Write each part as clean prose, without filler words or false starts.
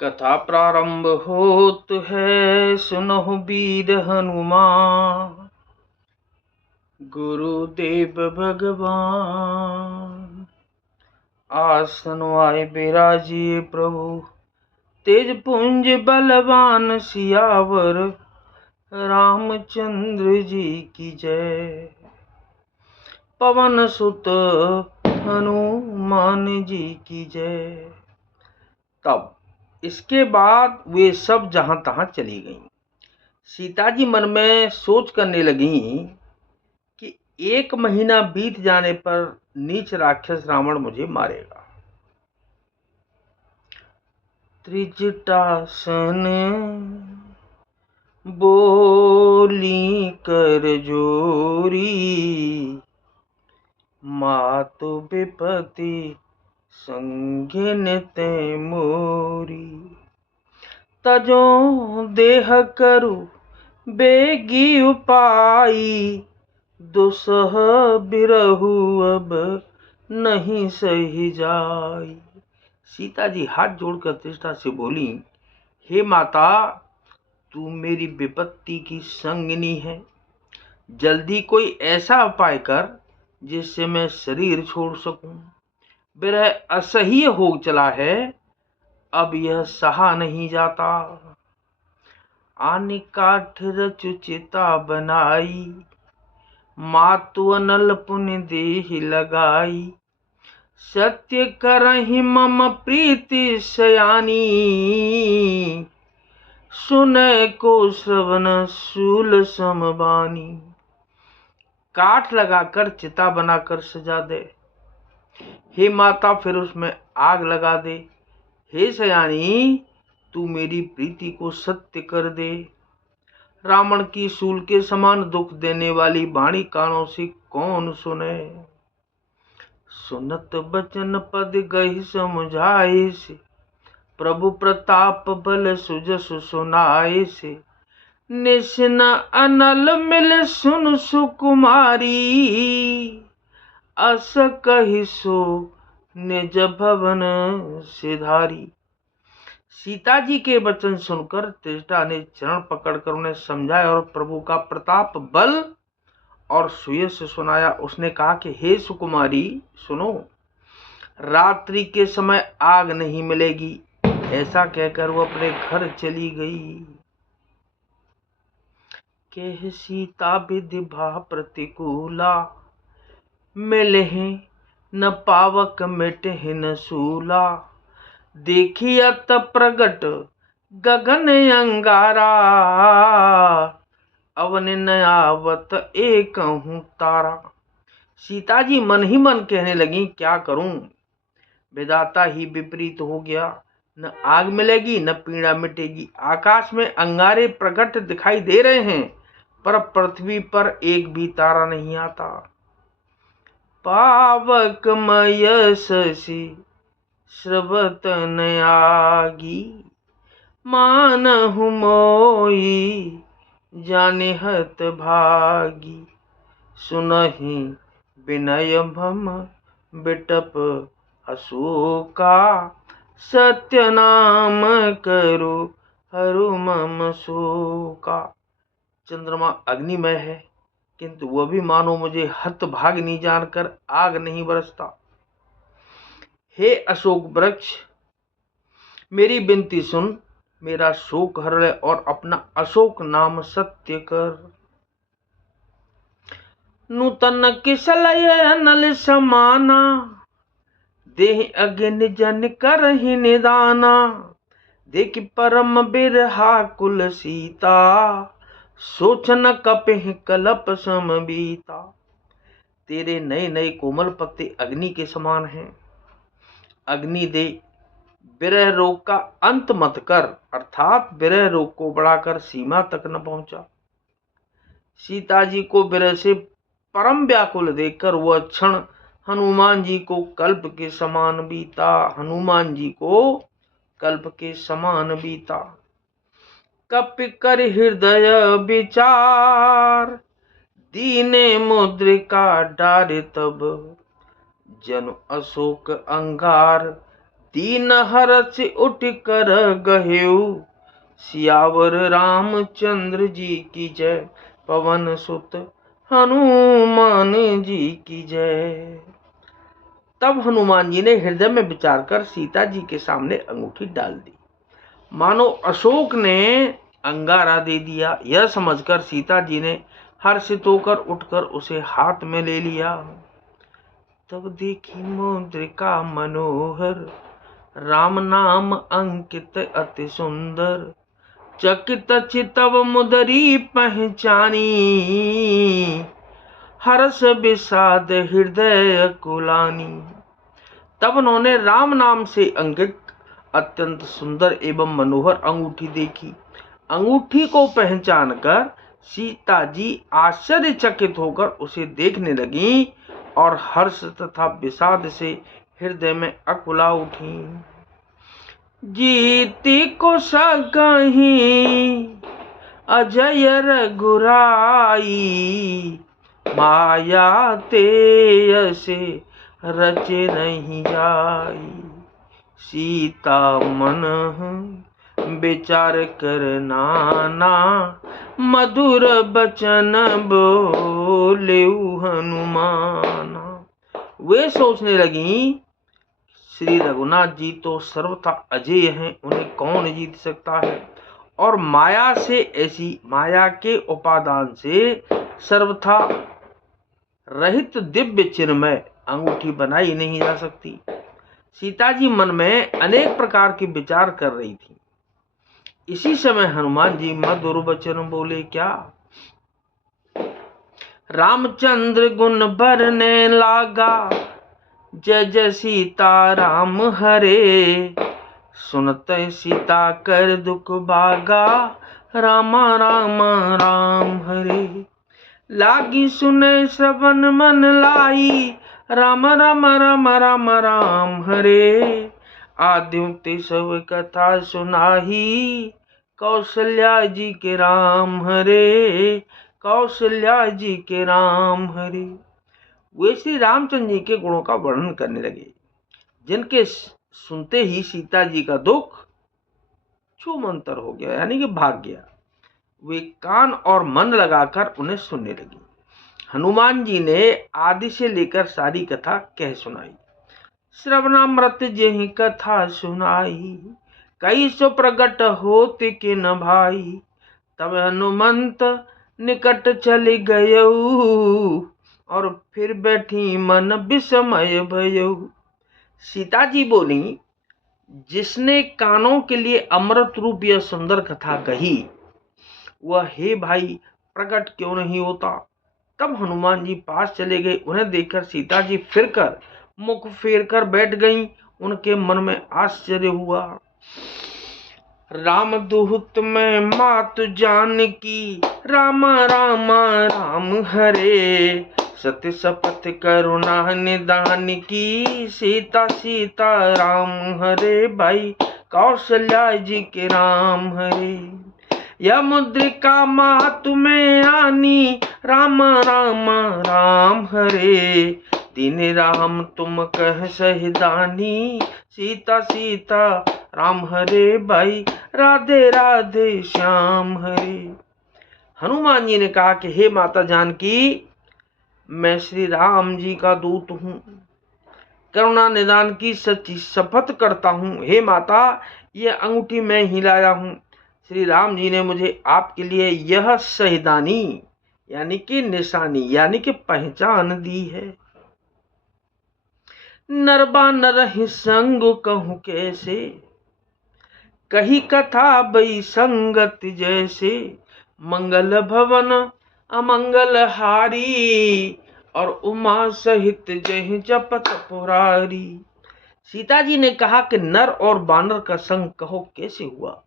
कथा प्रारंभ होत है, सुनहु वीर हनुमान। गुरुदेव भगवान आसन आए बिराजिए प्रभु। तेज पुंज बलवान सियावर रामचंद्र जी की जय। पवन सुत हनुमान जी की जय। तब इसके बाद वे सब जहां तहां चली गईं। सीता जी मन में सोच करने लगी कि 1 महीना बीत जाने पर नीच राक्षस रावण मुझे मारेगा। त्रिजटासन बोली कर जोरी, मातु विपति संगिन ते मोरी। तजो देह करु बेगी उपाई, दुसह बिरहु अब नहीं सही जाई। सीता जी हाथ जोड़कर त्रिजटा से बोली, हे माता, तू मेरी विपत्ति की संगिनी है। जल्दी कोई ऐसा उपाय कर जिससे मैं शरीर छोड़ सकूं। विरह असह्य हो चला है, अब यह सहा नहीं जाता। आने काठ रचु चिता बनाई, मातु अनल पुनि देहि लगाई। सत्य करहि मम प्रीति सयानी, सुनै को श्रवण शूल समबानी। काठ लगाकर चिता बनाकर सजा दे, हे माता फिर उसमें आग लगा दे। हे सयानी, तू मेरी प्रीति को सत्य कर दे। रावण की शूल के समान दुख देने वाली वाणी कानों से कौन सुने। सुनत बचन पद गहि समझाए से, प्रभु प्रताप बल सुजसु सुनाए से। निशन अनल मिल सुन सुकुमारी, अस कहि सो निज भवन सिधारी। सीता जी के वचन सुनकर त्रिजटा ने चरण पकड़कर उन्हें समझाया और प्रभु का प्रताप बल और सुयश सुनाया। उसने कहा कि हे सुकुमारी सुनो, रात्रि के समय आग नहीं मिलेगी। ऐसा कहकर वो अपने घर चली गई। कह सीता विधि भा प्रतिकूला, मिले न पावक मिटे न सूला। देखियत प्रगट गगन अंगारा, अवन न आवत एकहु तारा। सीता जी मन ही मन कहने लगी, क्या करूं, विधाता ही विपरीत हो गया। न आग मिलेगी न पीड़ा मिटेगी। आकाश में अंगारे प्रकट दिखाई दे रहे हैं, पर पृथ्वी पर एक भी तारा नहीं आता। पावक मय शशि श्रवत न आगी, मानहु मोई जाने हत भागी। सुनहि विनय भम बिटप अशोका, सत्य नाम करो हरु मम शोका। चंद्रमा अग्निमय है, किंतु वह भी मानो मुझे हतभागिनी जानकर आग नहीं बरसता। हे अशोक वृक्ष, मेरी विनती सुन, मेरा शोक हर ले और अपना अशोक नाम सत्य कर। नूतन किसलय अनल समाना, देह अग्नि जन करहि निदाना। देख परम बिरहा कुल सीता, सोचन कपिहि कलप सम बीता। तेरे नए नए कोमल पत्ते अग्नि के समान हैं। अग्नि दे, विरह रोग का अंत मत कर, अर्थात विरह रोग को बढ़ाकर सीमा तक न पहुंचा। सीता जी को विरह से परम व्याकुल देखकर वह क्षण हनुमान जी को कल्प के समान बीता। हनुमान जी को कल्प के समान बीता। कपि कर हृदय विचार, दीने मुद्रिका डारे तब। जन अशोक अंगार, दीन हर्ष उठ कर गहेऊ, सियावर रामचंद्र जी की जय। पवन सुत हनुमान जी की जय। तब हनुमान जी ने हृदय में विचार कर सीता जी के सामने अंगूठी डाल दी। मानो अशोक ने अंगारा दे दिया। यह समझकर सीता जी ने हर्षित होकर उठकर उसे हाथ में ले लिया। तब देखी मुद्रिका मनोहर, राम नाम अंकित अति सुंदर। चकित चितव मुदरी पहचानी, हर्ष विषाद हृदय कुलानी। तब उन्होंने राम नाम से अंकित अत्यंत सुंदर एवं मनोहर अंगूठी देखी। अंगूठी को पहचानकर सीता जी आश्चर्यचकित होकर उसे देखने लगी और हर्ष तथा विषाद से हृदय में अकुला उठी। जीती को सकहीं अजय रघुराई, माया ते से रचे नहीं जाई। सीता मन विचार कर नाना, मधुर बचन बोले हनुमाना। वे सोचने लगी, श्री रघुनाथ जी तो सर्वथा अजय हैं, उन्हें कौन जीत सकता है। और माया से, ऐसी माया के उपादान से सर्वथा रहित दिव्य चिन्मय अंगूठी बनाई नहीं जा सकती। सीता जी मन में अनेक प्रकार के विचार कर रही थी। इसी समय हनुमान जी मधुर वचन बोले क्या? रामचंद्र गुण बरने लागा, जय जय सीता राम हरे। सुनते सीता कर दुख भागा, रामा राम राम हरे। लागी सुने श्रवण मन लाई, राम राम राम राम राम हरे। आद्युक्ति सब कथा सुनाही, कौशल्या जी के राम हरे। कौशल्या जी के राम हरे। वे श्री रामचंद्र जी के गुणों का वर्णन करने लगे, जिनके सुनते ही सीता जी का दुख छूमंतर हो गया, यानी कि भाग गया। वे कान और मन लगाकर उन्हें सुनने लगी। हनुमान जी ने आदि से लेकर सारी कथा कह सुनाई। श्रवणामृत जेहि कथा सुनाई, कई सो प्रगट होते के न भाई। तब हनुमंत निकट चले गयऊ, और फिर बैठी मन विस्मय भयऊ। सीता जी बोली, जिसने कानों के लिए अमृत रूप यह सुंदर कथा कही, वह हे भाई प्रकट क्यों नहीं होता। तब हनुमान जी पास चले गए। उन्हें देखकर सीता जी फिरकर मुख फेर कर बैठ गईं। उनके मन में आश्चर्य हुआ। राम दूत में मातु जानकी, रामा रामा राम हरे। सत्य शपथ करुणा निदान की, सीता सीता राम हरे। भाई कौशल्या जी के राम हरे। यह मुद्रिका मातु में आनी, राम राम राम हरे। दीन राम तुम कह सहिदानी, सीता सीता राम हरे। भाई राधे राधे श्याम हरे। हनुमान जी ने कहा कि हे माता जानकी, मैं श्री राम जी का दूत हूँ, करुणा निदान की सच्ची शपथ करता हूँ। हे माता, यह अंगूठी मैं ही लाया हूँ। श्री राम जी ने मुझे आपके लिए यह सहिदानी यानी कि निशानी यानी कि पहचान दी है। नरबा नरहि संग कहूँ कैसे, कही कथा बई संगत जैसे। मंगल भवन अमंगल हारी, और उमा सहित जय जपत पुरारी। सीता जी ने कहा कि नर और बानर का संग कहो कैसे हुआ।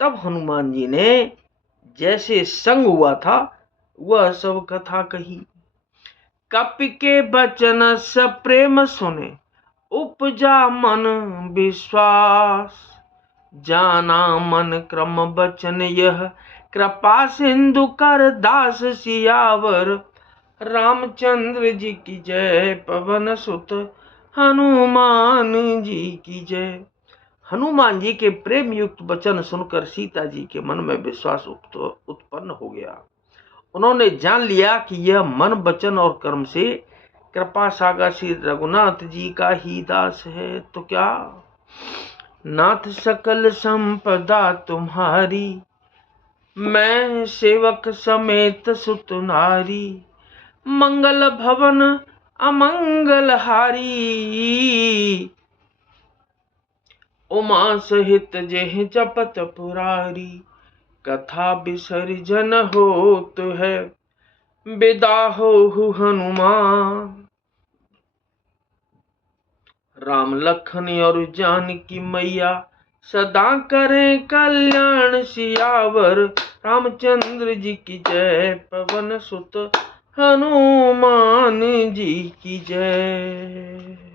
तब हनुमान जी ने जैसे संग हुआ था वह सब कथा कही। कपि के बचन सब प्रेम सुने, उपजा मन विश्वास। जाना मन क्रम बचन यह, कृपा सिंधु कर दास सियावर। रामचंद्र जी की जय। पवन सुत हनुमान जी की जय। हनुमान जी के प्रेम युक्त वचन सुनकर सीता जी के मन में विश्वास उत्पन्न हो गया। उन्होंने जान लिया कि यह मन, वचन और कर्म से कृपा सागर श्री रघुनाथ जी का ही दास है। तो क्या नाथ सकल संपदा तुम्हारी, मैं सेवक समेत सुत नारी, मंगल भवन अमंगल हारी, उमा सहित जेह जपत पुरारी, कथा विसर्जन होत है, विदा हो हनुमान। राम लखन और जानकी मैया, सदा करें कल्याण सियावर, रामचंद्र जी की जय, पवन सुत हनुमान जी की जय।